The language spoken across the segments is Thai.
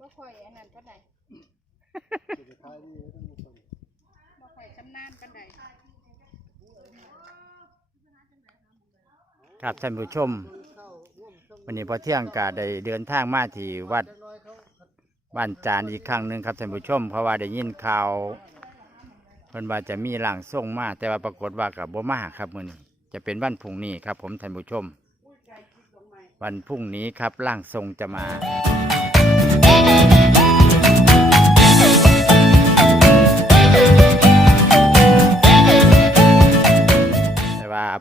บ่ค่อยอันนั้นปานใดสิขายดีท่านผู้ชมบ่ค่อยชำนาญปานใดครับท่านผู้ชมวันนี้พอเที่ยงกาได้เดินทางมาที่วัดบ้านจานอีกครั้งหนึ่งครับท่านผู้ชม เพราะว่าได้ยินข่าวเพิ่นว่าจะมีหลังส่งมาแต่ว่าปรากฏว่ากับบ่มาครับมื้อนี้จะเป็นวันพรุ่งนี้ครับ ผมท่านผู้ชม วันพรุ่งนี้ครับร่างทรงจะมา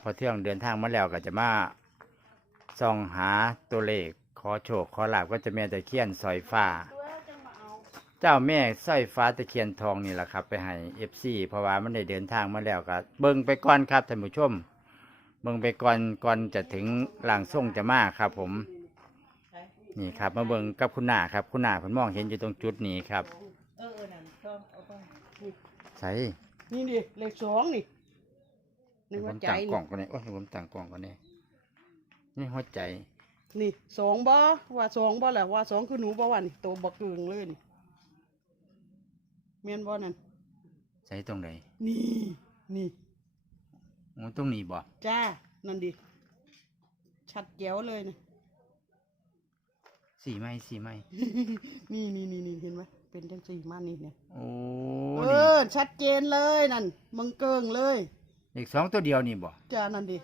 พอเที่ยงเดินทางมาแล้วก็จะมาส่องหาตัวเลขขอโชคขอลาบก็จะแม่ตะเคียนสอยฟ้า เจ้าแม่สร้อยฟ้าตะเคียนทองนี่แหละครับ ไปให้เอฟซีเพราะว่ามันได้เดินทางมาแล้วก็เบิ่งไปก่อนครับท่านผู้ชม เบิ่งไปก่อนก่อนจะถึงหลังส่งจะมาครับ ผมนี่ครับ มาเบิ่งกับคุณหน้าครับ คุณหน้าผมมองเห็นอยู่ตรงจุดนี้ครับ เออเออนั่นต้องเอาไปใส่นี่ดิเลขสองนี่ นึให้กผว่ามใจ ต่างกล่นี่องกันนี่โอ้ยให้ผมต่างกล่องกันนี่นี่หัวใจ นี่สองบ่ว่าสองบ่แหละว่าสองคือหนูบ่ว่านี่ตัวบักเกิงเลยนี่เมียนบ่นั่นใส่ตรงไหนนี่ นี่ โอ้ตรงนี้บ่จ้า นั่นดิ ชัดแจ๋วเลยนะ สีไม้สีไม้นี่นี่นี่นี่เห็นไหมเป็นจังสี่มานี่เนี่ย โอ้เอนี่อชัดเจนเลยนั่นมึงเกิงเลย เลขสองตัวเดียวนี่บ่จ้านั่นดิ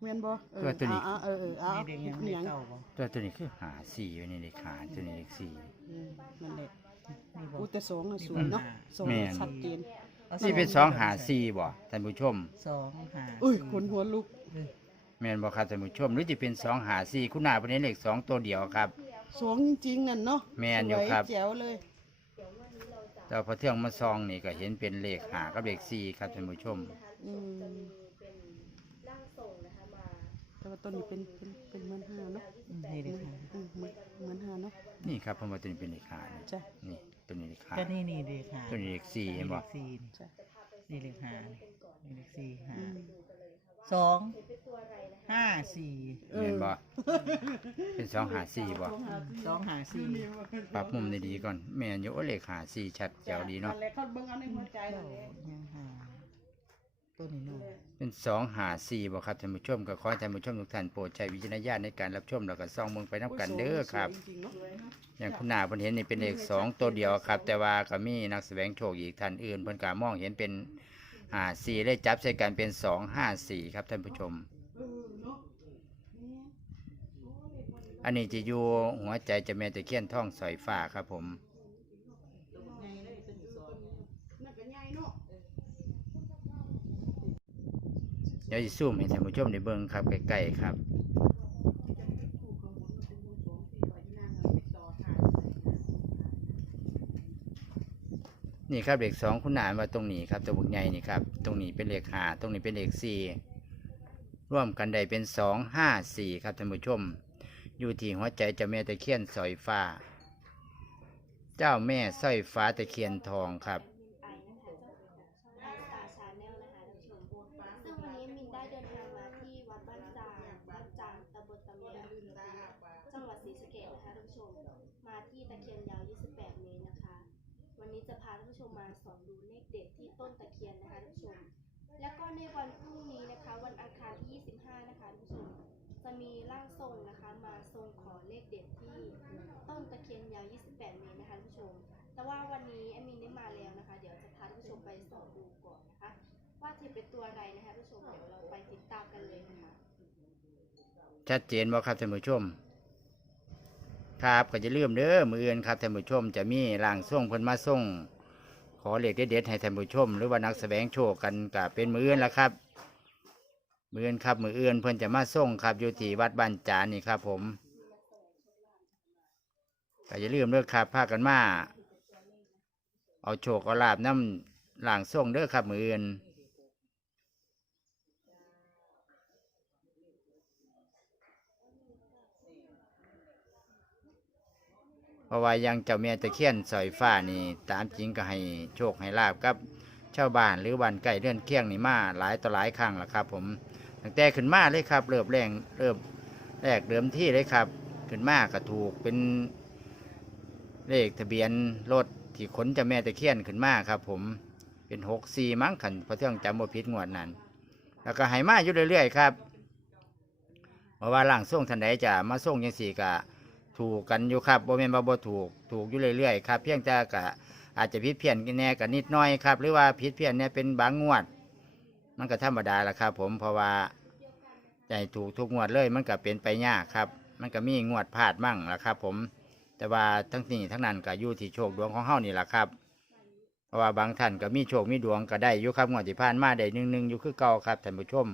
เมียนบ่เออตัวนี้ อ่าเออเออเอานี่เด็กยังเหไม่นียงเข้าบ่ตัวตัวนี้คือหาสี่ไว้นี่เลขหาตัวนี้เลขสี่ อืมนั่นแหละนี่บ่ อุยแต่สองน่ะสวยเนาะสองแม่น ชัดเจนอานี่เป็นสองหาสี่บ่ท่านผู้ชม สองหาอุ้ยสี่ขนหัวลุกแม่นบ่ครับท่านผู้ชมหรือจะเป็นสองหาสี่คุณหน้าประเด็นเลขสองตัวเดียวครับ สองจริงๆนั่นเนาะแม่นอยู่สวครับแจ๋วเลย แต่พอเที่ยงมาซองนี่ก็เห็นเป็นเลขหากับเลขสี่ครับท่านผู้ชม อืมแต่ว่าต้นนี้เป็นเป็นเป็นเหมือนห้าเนาะอืมนี่เด็กหาอืมเหมือนเหมือนห้าเนาะนี่ครับเพราะว่าตัวนี้เป็นเลขหานี่จ้ะนี่ตัวนี้เลขหาก็นี่นี่เด็กหาตัวนี้เลขสี่เห็นบ่เลขสี่จ้ะนี่เด็กหานี่เลขสี่หาอืม สองห้าสี่เออเห็นบ่เป็นสองหาสี่บ่สองหาสี่ปรับมุมดีๆก่อน แม่นอยู่โอ้เลขหาสี่ชัดแจ๋วดีเนาะอะไรเขาเบิ่งเอาในหัวใจเจ้านั่นแหละยังหาตัวนี้นู่นเป็นสองหาสี่บ่ครับท่านผู้ชมก็ขอให้ท่านผู้ชมทุกท่านโปรดใช้วิจารณญาณในการรับชมแล้วก็ส่องเบิ่งไปนับกันเด้อครับสวยจริงๆเนาะอย่างคุณนาเพิ่นเห็นนี่เป็นเลขสองตัวเดียวครับ แต่ว่าก็มีนักแสวงโชคอีกท่านอื่นเพิ่นก็มองเห็นเป็น หาสี่ได้จับใส่กันเป็นสองห้าสี่ครับท่านผู้ชม อันนี้จะอยู่หัวใจจะแม่ตะเคียนท่องสอยฟ้าครับผมเนาะเดี๋ยวจะซูมให้ท่านผู้ชมได้เบิ่งครับใกล้ๆครับ นี่ครับเลขสองคุณนานว่าตรงนี้ครับตัวบุกใหญ่นี่ครับตรงนี้เป็นเลขหาตรงนี้เป็นเลขสี่ร่วมกันได้เป็นสองห้าสี่ครับท่านผู้ชม อยู่ที่หัวใจเจ้าแม่ตะเคียนสอยฟ้า เจ้าแม่สร้อยฟ้าตะเคียนทองครับ วันนี้จะพาท่านผู้ชมมาสองดูเลขเด็ดที่ต้นตะเคียนนะคะท่านผู้ชม แล้วก็ในวันพรุ่งนี้นะคะ วันอังคารที่ 25 นะคะท่านผู้ชม จะมีร่างทรงนะคะมาทรงขอเลขเด็ดที่ต้นตะเคียนยาว 28 เมตรนะคะท่านผู้ชม แต่ว่าวันนี้แอมมินได้มาแล้วนะคะ เดี๋ยวจะพาท่านผู้ชมไปสองดูก่อนนะคะ ว่าจะเป็นตัวอะไรนะคะท่านผู้ชม เดี๋ยวเราไปติดตามกันเลยนะคะ ชัดเจนบ่ครับท่านผู้ชม ครับก็จะเลื่อมเด้อมืออื่นครับท่านผู้ชมจะมีร่างทรงเพิ่นมาส่ง ขอเลขเด็ดๆให้ท่านผู้ชม หรือว่านักแสวงโชคกันก็เป็นมืออื่นละครับ มืออื่นครับ มืออื่นเพิ่นจะมาส่งครับอยู่ที่วัดบ้านจานนี่ครับ ผมก็จะเลื่อมเด้อครับพากันมาเอาโชคเอาลาบน้ำร่างทรงเด้อครับมืออื่น ราะว่ายังเจ้าแม่ตะเคียนสอยฟ้านี่ตามจริงก็ให้โชคให้ลาบกับชาวบ้านหรือบ้านใกล้เลื่อนเคียงนี่มาหลายต่อหลายครั้งแล้วครับ ผมตั้งแต่ขึ้นมาเลยครับ เริ่มแรงเริ่มแรกเริ่มที่เลยครับ ขึ้นมาก็ถูกเป็นเลขทะเบียนรถที่ขนเจะแม่ตะเคียนขึ้นมาครับ ผมเป็นหกสี่มั้งขันพระเที่ยงจำบ่ผิดงวดนั้น แล้วก็ให้มาอยู่เรื่อยๆครับเพราะว่าร่างทรงทันใดจะมาทรงยังสี่กะ ถูกกันอยู่ครับบ่แม่นว่าบ่ถูกถูกอยู่เรื่อยๆครับเพียงแต่กะอาจจะผิดเพี้ยนกันแน่กันนิดน้อยครับหรือว่าผิดเพี้ยนเนี่ยเป็นบางงวด มันก็ธรรมดาละครับ ผมเพราะว่าใจถูกทุกงวดเลยมันก็เป็นไปยากครับ มันก็มีงวดพลาดมั่งละครับ ผม แต่ว่าทั้งนี้ทั้งนั้นก็อยู่ที่โชคดวงของเฮานี่แหละครับเพราะว่าบางท่านก็มีโชคมีดวงก็ได้อยู่ครับงวดที่ผ่านมาได้หนึ่งหนึ่งอยู่คือเก่าครับท่านผู้ชม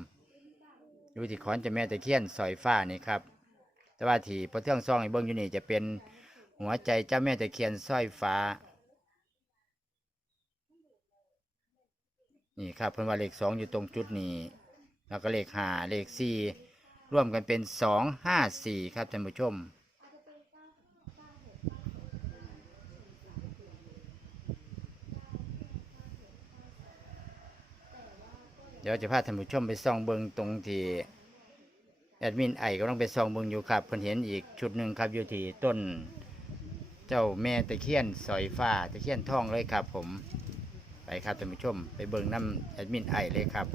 อยู่ที่ขอนจะแม่ตะเคียนสอยฟ้านี่ครับ แต่ว่าที่พระเทืองซองไอ้เบิ้งอยู่นี่จะเป็นหัวใจเจ้าแม่ตะเคียนสร้อยฟ้า นี่ครับเพิ่นว่าเลขสองอยู่ตรงจุดนี้ แล้วก็เลขห้าเลขสี่ร่วมกันเป็นสองห้าสี่ครับท่านผู้ชมเดี๋ยวจะพาท่านผู้ชมไปส่องเบิงตรงที่ แอดมินไอก็ต้องไปส่องเบิงอยู่ครับเพิ่นเห็นอีกชุดหนึ่งครับอยู่ที่ต้น เจ้าแม่ตะเคียนสอยฟ้าตะเคียนทองเลยครับ ผมไปครับท่านผู้ชม ไปเบิงน้ำแอดมินไอเลยครับ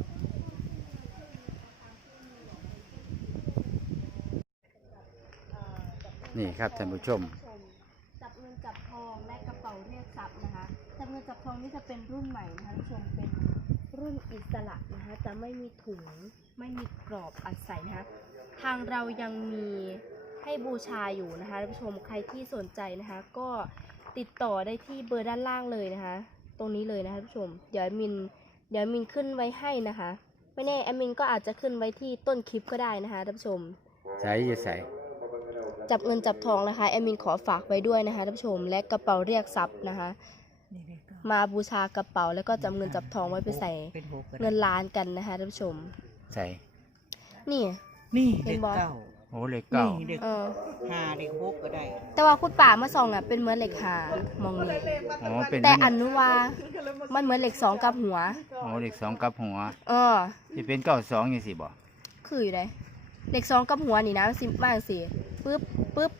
นี่ครับท่านผู้ชม จับเงินจับทองและกระเป๋าเรียกทรัพย์นะคะ จับเงินจับทองนี่จะเป็นรุ่นใหม่นะคะท่านผู้ชมเป็นรุ่นอิสระนะคะ จะไม่มีถุง ไม่มีกรอบอัดใส่นะคะางเรายังมีให้บูชาอยู่นะคะท่านผู้ชมใครที่สนใจนะคะ ก็ติดต่อได้ที่เบอร์ด้านล่างเลยนะคะ ตรงนี้เลยนะคะท่านผู้ชม เดี๋ยวแอดมินเดี๋ยวแอดมินขึ้นไว้ให้นะคะไม่แน่แอดมินก็อาจจะขึ้นไว้ที่ต้นคลิปก็ได้นะคะท่านผู้ชม ใส่อยี่ใส่จับเงินจับทองนะคะแอดมินขอฝากไว้ด้วยนะคะท่านผู้ชม และกระเป๋าเรียกทรัพย์นะคะนี่เลขเก้ามาบูชากระเป๋าแล้วก็จับเงินจับทองไว้ไปใส่เป็นหกก็ได้เงินล้านกันนะคะท่านผู้ชม ใส่นี่ นี่เห็เลนขบ่ เก้าโอ้เลขเก้านี่เลขเออ ห้าเลขหกก็ได้แต่ว่าคุณป่ามาส่องอะเป็นเหมือนเหล็กหามองนี่โอ้เป็นแต่อันนุว่ามันเหมือนเหล็กสองกับหัว โอ้เลขสองกับหัวเออที่เป็นเก้าสองยังสิบ่คืออยู่เลยเหล็กสองกับหัวนี่นะมันสิมาจังสิปึ๊บปึ๊บ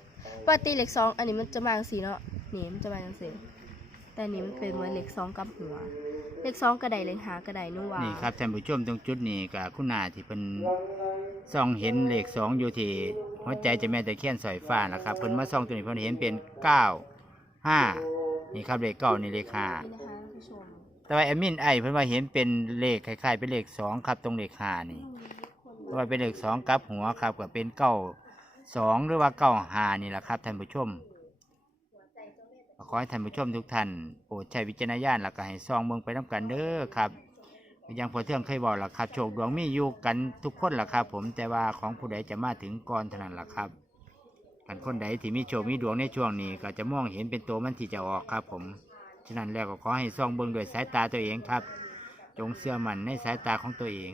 ปกติเหล็กสองอันนี้มันจะมาจังสีเนาะนี่มันจะมาจังสีแต่อันนี้มันเป็นเหมือนเหล็กสองกับหัวเหล็กสองกระไดเหล็กหากระไดนุว่านี่ครับท่านผู้ชมตรงจุดนี้กับคุณนาที่เป็น ส่องเห็นเลขสองอยู่ที่หัวใจจะแม่ตะเคียนสอยฟ้านะครับเพิ่นมาส่องตัวนี้เพิ่นเห็นเป็นเก้าห้านี่ครับเลขเก้านี่เลขห้านี่นะคะท่านผู้ชมแต่ว่าแอดมินไอเพิ่นว่าเห็นเป็นเลขคล้ายๆเป็นเลขสองครับตรงเลขห้านี่เพราะว่าเป็นเลขสองกลับหัวครับก็เป็นเก้าสองหรือว่าเก้าห้านี่แหละครับท่านผู้ชมขอให้ท่านผู้ชมทุกท่านโปรดใช้วิจารณญาณแล้วก็ให้ซองเมืองไปน้ากันเด้อครับ ยังพอเที่ยงเคยบอกแล้วครับโชคดวงมีอยู่กันทุกคนล่ะครับผมแต่ว่าของผู้ใดจะมาถึงก่อนเท่านั้นล่ะครับกันคนใดที่มีโชคมีดวงในช่วงนี้ ก็จะมองเห็นเป็นตัวมันที่จะออกครับผมฉะนั้นแล้วก็ขอให้ซองเบิ่งด้วยสายตาตัวเองครับ จงเชื่อมั่นในสายตาของตัวเอง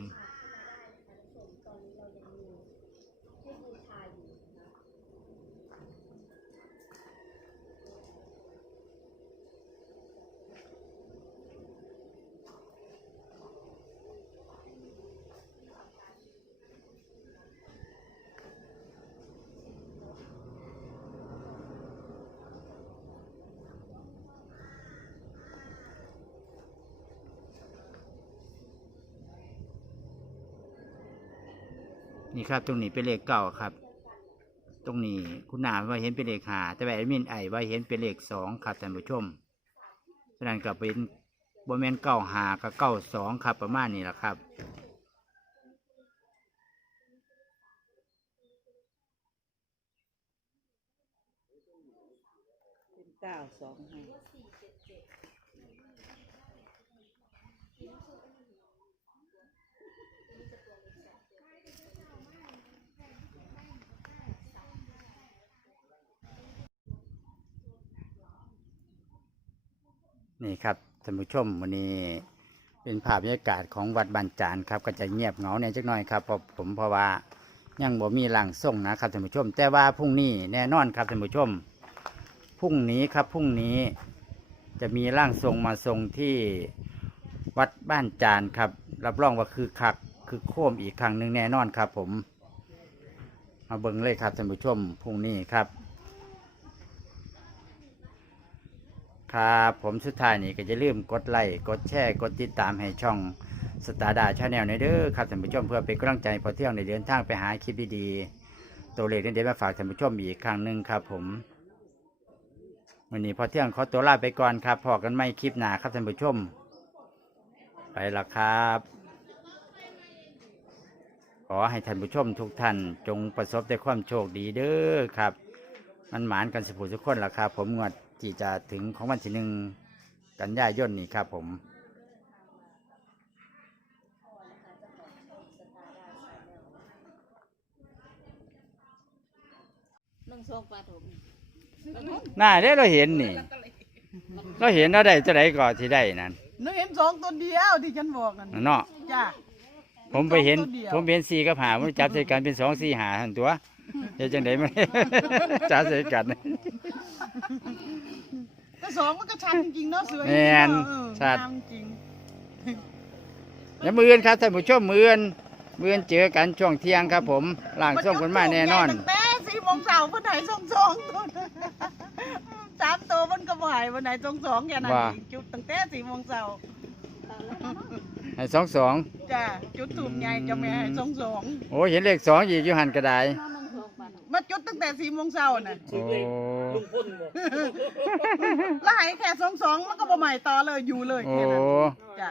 นี่ครับ ตรงนี้เป็นเลขเก้าครับ ตรงนี้คุณนาว่าเห็นเป็นเลขหาแต่แอดมินไอว่าเห็นเป็นเลขสองครับท่านผู้ชมฉะนั้นก็เป็นบแมนเก้าหากับเก้าสองครับประมาณนี้แหละครับเป็นเก้าสองหา นี่ครับท่านผู้ชมวันนี้เป็นภาพบรรยากาศของวัดบานจานครับก็จะเงียบเหงาเนี่ยจักหน่อยครับเพราะผมเพราะว่ายังบ่มีหลังส่งนะครับท่านผู้ชม แต่ว่าพรุ่งนี้แน่นอนครับท่านผู้ชมพรุ่งนี้ครับพรุ่งนี้จะมีร่างทรงมาทรงที่วัดบ้านจานครับ รับรองว่าคือคักคือโค้มอีกครั้งหนึ่งแน่นอนครับ ผม มาเบิ่งเลยครับท่านผู้ชมพรุ่งนี้ครับ ครับ ผมสุดท้ายนี่ก็จะลืมกดไลค์กดแชร์กดติดตามให้ช่องสตาร์ดาชาแนลในเด้อครับท่านผู้ชมเพื่อเป็นกำลังใจพอเที่ยงในเดินทางไปหาคลิปดีๆตัวเลขเด็ดๆมาฝากท่านผู้ชมอีกครั้งหนึ่งครับผมวันนี้พอเที่ยงขอตัวลาไปก่อนครับพอกันไม่คลิปหนาครับท่านผู้ชม ไปละครับ ขอให้ท่านผู้ชมทุกท่านจงประสบแต่ความโชคดีเด้อครับ มันหมานกันสุขทุกคนละครับผมงวด ที่จะถึงของวันที่หนึ่งกันยายนนี่ครับผมนึ่งโซกปลาถมน่าเด้อเราเห็นนี่ เราเห็นเราได้จะได้ก่อนที่ได้นั่นหนูเห็นสองตัวเดียวที่ฉันบอกกันเนาะจ้าผมไปเห็นสองตัวเดียวผมเห็นสี่กับหาผมจับใส่กันเป็นสองสี่หาทันตัวเดี๋ยวจังไดมัน จับใส่กัน แต่สองมันก็ชัดจริงๆเนาะเสือแม่นเออชัด งามจริงแล้วมืออื่นครับท่านผู้ชมมืออื่นมืออื่นเจอกันช่วงเที่ยงครับผมล่างส่งคนมาแน่นอนตั้งแต่สี่โมงเช้าวันไหนสองสองตัวสามตัวมันก็บ่ใหายวันไหนสองสองแค่นั้นว่า เองจุดตั้งแต่สี่โมงเช้าให้สองสองจ้าจุดถูกใหญ่จะไม่ให้สองสองโอ้เห็นเลขสองอีกอยู่หันกระไดนึ่งโซกปลาถมมาจุดตั้งแต่สี่โมงเช้าน่ะโอ้ แล้วใหายแค่สองสองมันก็บ่ใหม่ต่อเลยอยู่เลยโอ้แค่นั้นจ้ะ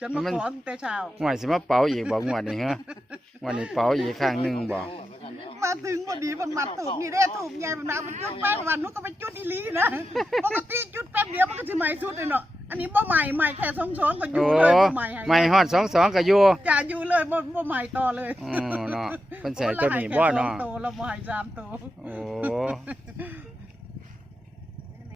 จนมามันขอตั้งแต่เช้าห่วยสิมาเป่าอีกบอกงวดนี่เหรอวันนี้เป่าอีกข้างหนึ่งบอกมาถึงพอดีมันมาถูกนี่ได้ถูกใหญ่มันนะมันจุดไปวันนู้นก็ไปจุดอีหลีนะปกติจุดแป๊บเดียวมันก็สิใหม่สุดเลยเนาะ อันนี้บ่ใหม่ใหม่แค่สองสองก็อโอ้ยู่เลยบ่ใหม่ให้ไม่ฮอดสองสองก็อยู่จ้ะอยู่เลยบ่บ่ใหม่ต่อเลยอ๋อเนาะเป็นใส่ตัวนี้บ่เนาะโตแล้วบ่ใหม่สามโตโอ้